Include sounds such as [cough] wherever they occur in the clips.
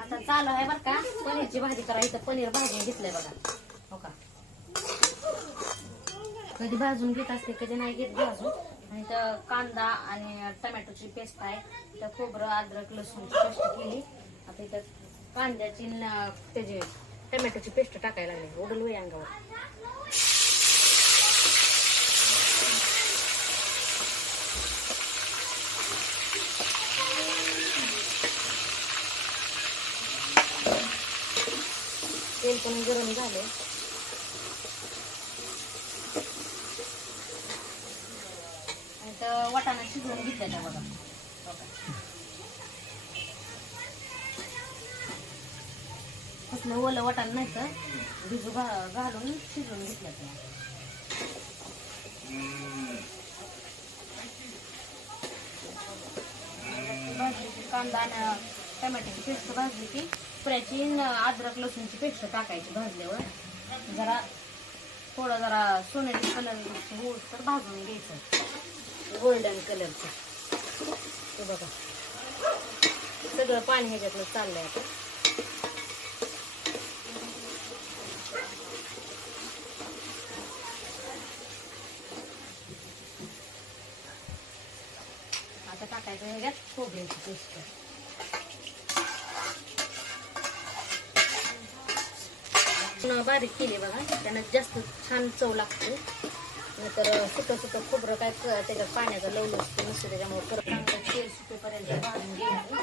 आता चालू आहे बरं का? पनीरची भाजी करायची पनीर भाजून घेतलंय बघा. हो का? कधी भाजून घेत असते कधी नाही घेत भाजून आणि तर कांदा आणि टमॅटोची पेस्ट आहे. तर खोबरं अद्रक लसूणची पेस्ट केली. आता इथं कांद्याची त्याची टमॅटोची पेस्ट टाकायला लागली. उडल होई अंगावर. तेल पण गरम झाले आणि तर वाटाणा शिजवून घेतल्या बघा. कसलं ओलं वाटाणं नाही तर भिजू घा- घालून शिजवून घेतलं त्या. भाजली कांदा आणि टमॅटोची पेस्ट भाजली की प्राचीन अद्रक लसूणची पेस्ट टाकायची भाजल्यावर. जरा थोडं जरा सोनेरी कलर होऊ तर भाजून घ्यायचं. गोल्डन कलरचं ते बघा. सगळं पाणी ह्याच्यातलं चाललंय आता. आता टाकायचं ह्याच्यात खोबऱ्याची पेस्ट. बारीक केली बघा. त्यानं जास्त छान चव लागते. नंतर सुकं सुकं खोबरं काय त्याच्या त्याच्यात लवलं असतं नसतं त्याच्यामुळे परत चांगलं तेल सुकेपर्यंत भाजून घ्यायचं.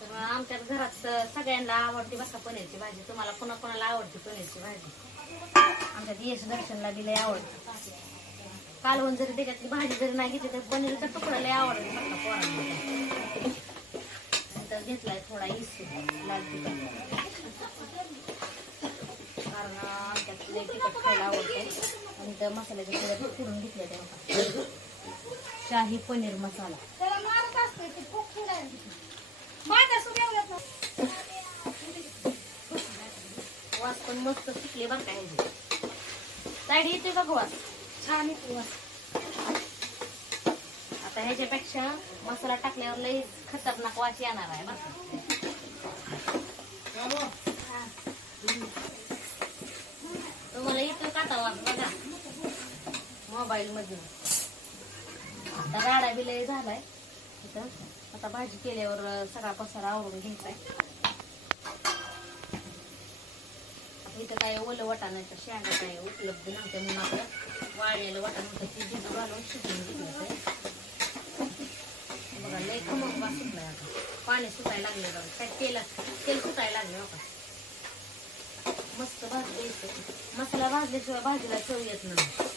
तर आमच्या घरात सगळ्यांना आवडते बसा पनीरची भाजी. तुम्हाला कोणा कोणाला आवडते पनीरची भाजी? आमच्या यश दर्शनला बी लय आवडते. कालवण जरी त्याच्यातली भाजी जरी नाही घेतली तर पनीरचा तुकडा लय आवडते पोरांना. नंतर घेतलाय थोडा इस लाल तिखट. कारण आमच्यात लय तिखट खायला आवडते. आणि त्या मसाल्याच्या शिऱ्या फिरून घेतल्या त्या शाही पनीर मसाला. वास पण मस्त सुटले बरं का ह्याचे साईड येते बघ वास छान येते वास आता ह्याच्यापेक्षा मसाला टाकल्यावर लई खतरनाक वास येणार आहे का तुम्हाला येतो का आता वास बघा. मोबाईल मध्ये. आता राडा बी लय झालाय. आता भाजी केल्यावर सगळा पसारा आवरून घ्यायचा आहे. इथं काय ओलं वाटाण्याच्या शेंगा काय उपलब्ध नव्हत्या म्हणून आपलं वाळलेलं वाटाणं होतं ते भिजू घालून शिजवून घेतलं बघा लय खमक वास सुटलाय आता. पाणी सुटायला लागले बघा. काय तेल तेल सुटायला लागले बघा. मस्त भाजलं येतं मसाला भाजल्याशिवाय भाजीला चव येत नाही.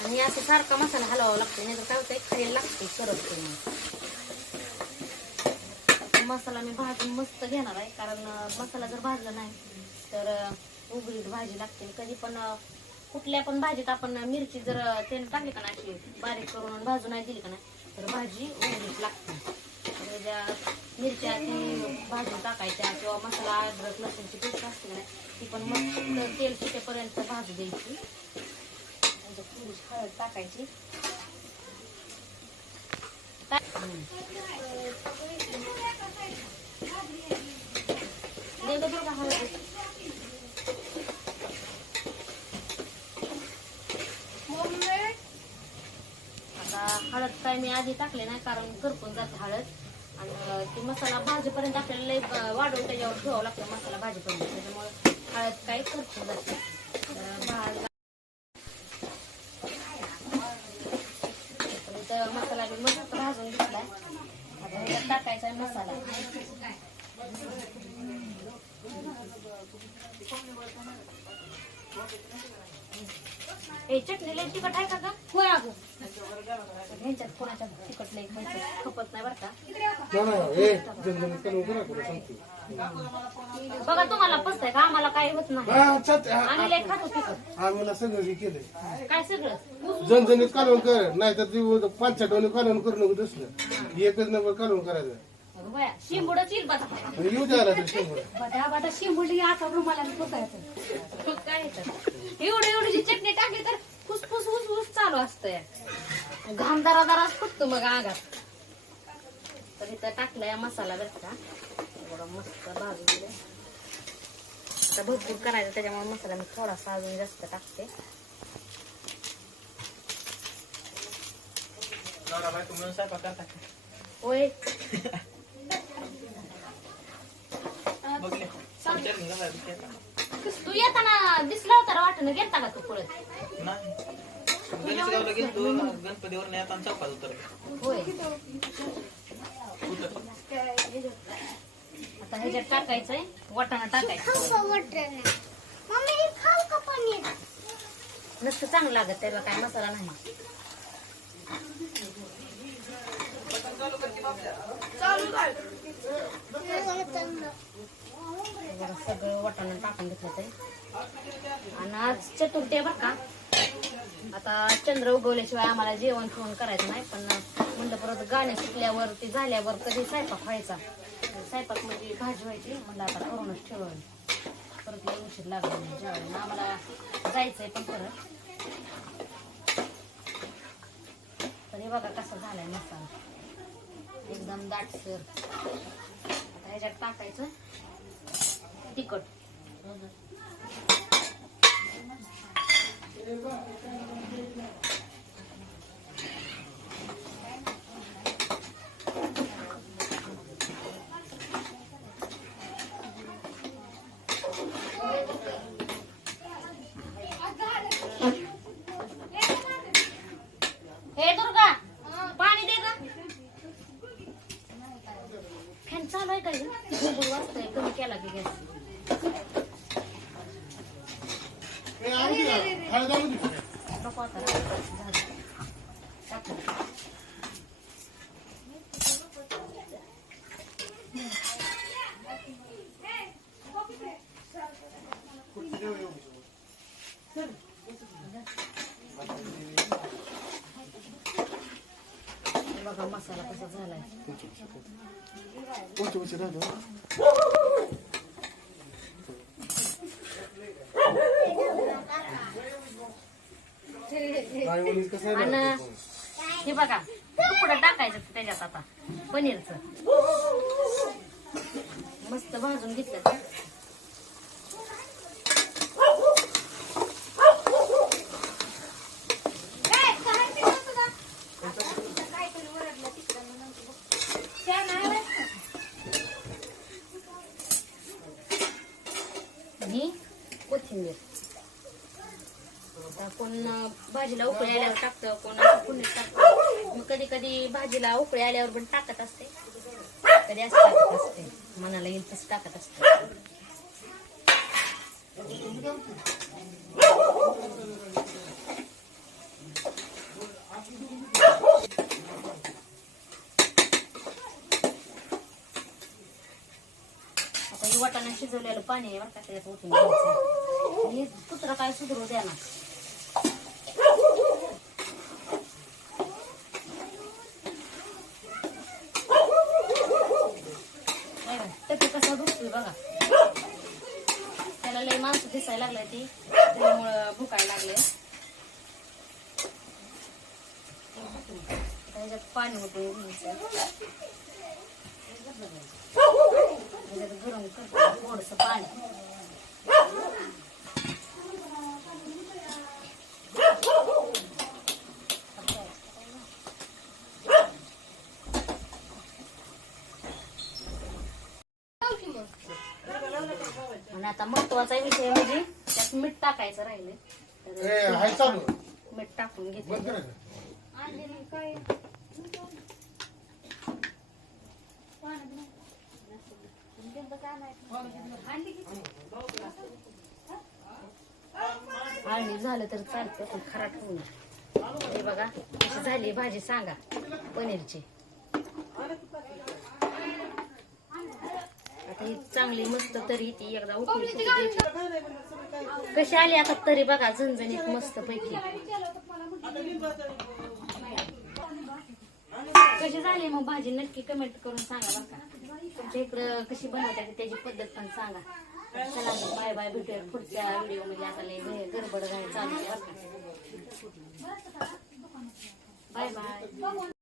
आणि असं सारखा मसाला हलवावा लागतो नाही तर काय होतंय? खायला लागते करत मग. मसाला मी भाजून मस्त घेणार आहे. कारण मसाला जर भाजला नाही तर उघडीत भाजी लागते. कधी पण कुठल्या पण भाजीत आपण मिरची जर तेल टाकली का नाही बारीक करून भाजून नाही दिली का नाही तर भाजी उघडीत लागते. ज्या मिरच्या भाजून टाकायच्या किंवा मसाला अद्रक लसूणची पेस्ट असते ना ती पण मस्त तेल सुटेपर्यंत भाजू द्यायची. हळद टाकायची टाक- हम्म. दे गं बरं का हळद. आता हळद काय मी आधी टाकले नाही कारण करपून जाते हळद आणि ती मसाला भाजीपर्यंत आपल्याला वाढवून त्याच्यावर ठेवावं लागतं मसाला भाजीपर्यंत त्याच्यामुळे हळद काय करपून जाते तर भाज तर इथं मसाला बी मस्त भाजून घेतलाय आता ह्याच्यात टाकायचा आहे मसाला. ए चटणी लई तिखट आहे का ग? होय अगं. ह्यांच्यात कोणाच्या तिखट खपत नाही बरं का. नाही, नाही. बघा तुम्हाला पसतंय का? आम्हाला काही होत नाही. हा, हा, आम्ही खातो तिखट. आम्हाला सगळं हे केलंय. काय सगळं? जनजनीत कालवण कर नाहीतर ती पाच छटवणी कालवण करू नको दुसरं एकच नंबर कालवण करायचं. शिंबुडच येईल बघा आणि येऊ द्यायला ते शंभर बटा बटा शिंबुली आता रुमाला पोसायचं मग काय येतं? एवढी एवढी चटणी टाकली तर फुसफुस फुसफुस चालू असतंय. घाम दरा दराच फुटतो मग आगात. तर इथं टाकलाय मसाला बरं का. एवढा मस्त भाजून दिले आता भरपूर करायचं त्याच्यामुळे मसाला मी थोडासा अजून जास्त टाकते. होय. [laughs] तू येताना दिसला होता वाटणं गेलता का तू गणपतीवर चौकात उतरलो. होय. आता ह्याच्यात टाकायचंय वाटाणा टाकायचं. नसतं चांगलं लागत त्याला काय मसाला नाही. बघा, सगळं वाटाणा टाकून घेतलं ते. आणि आज चतुर्थी आहे बरं का? आता चंद्र उगवल्याशिवाय आम्हाला जेवण फिवण करायचं नाही पण म्हणलं परत गाणे शिकल्यावर ते झाल्यावर कधी स्वयंपाक व्हायचा. स्वयंपाक म्हणजे भाजी व्हायची म्हणलं आता करूनच ठेवावी परत लई उशीर लागला नाही जेवायला. आम्हाला जायचंय पण परत. तर हे बघा कसं झालाय मसाला. एकदम दाटसर. आता ह्याच्यात टाकायचं. तिखट. हे दुर्गा पाणी दे ग. फॅन चालू आहे का ग? कमी केला की गॅस. बघा मसाला कसा झालाय उंच उंच राहतो. नाही, उन्नीस कसं आहे ना? आणि हे बघा तुकडं टाकायचं त्याच्यात आता पनीरचं. मस्त भाजून घेतलं कोथिंबीर. कोण भाजीला उकळी आल्यावर टाकतं कोण असं पुण्यात टाकतं. मग कधी कधी भाजीला उकळी आल्यावर पण टाकत असते. कधी असं टाकत असते. मनाला येईल तसं टाकत असते. आता हे वाटाणा शिजवलेलं पाणी आहे बरं का त्याच्यात ओतून घ्यायचं. कुत्रा काय सुधरू द्या ना त्याचं कसं दुखतोय बघा त्याला लय माणसं दिसायला लागले ती त्याच्यामुळं भुकायला लागले त्याच्यात पाणी घ्यायचं त्याच्यात गरम करतो थोडस पाणी. आणि आता महत्त्वाचा विषय म्हणजे त्यात मीठ टाकायचं राहिले ए, हाय चालू. मीठ टाकून घेतलं करायचं आळणी झालं तर चालतं पण खराब होऊ नये. हे बघा कशी झाली भाजी सांगा. पनीरची. आता ही चांगली मस्त तरी ती एकदा उठली द्यायची. कशी आली आता तरी बघा झणझणीत मस्त पैकी. कशी झाली मग भाजी? नक्की कमेंट करून सांगा बघा तुमच्या इकडं कशी बनवतात त्याची पद्धत पण सांगा. चला मग बाय बाय भेटूया पुढच्या व्हिडिओमध्ये. आता गडबड घाई चालू आहे बाय बाय.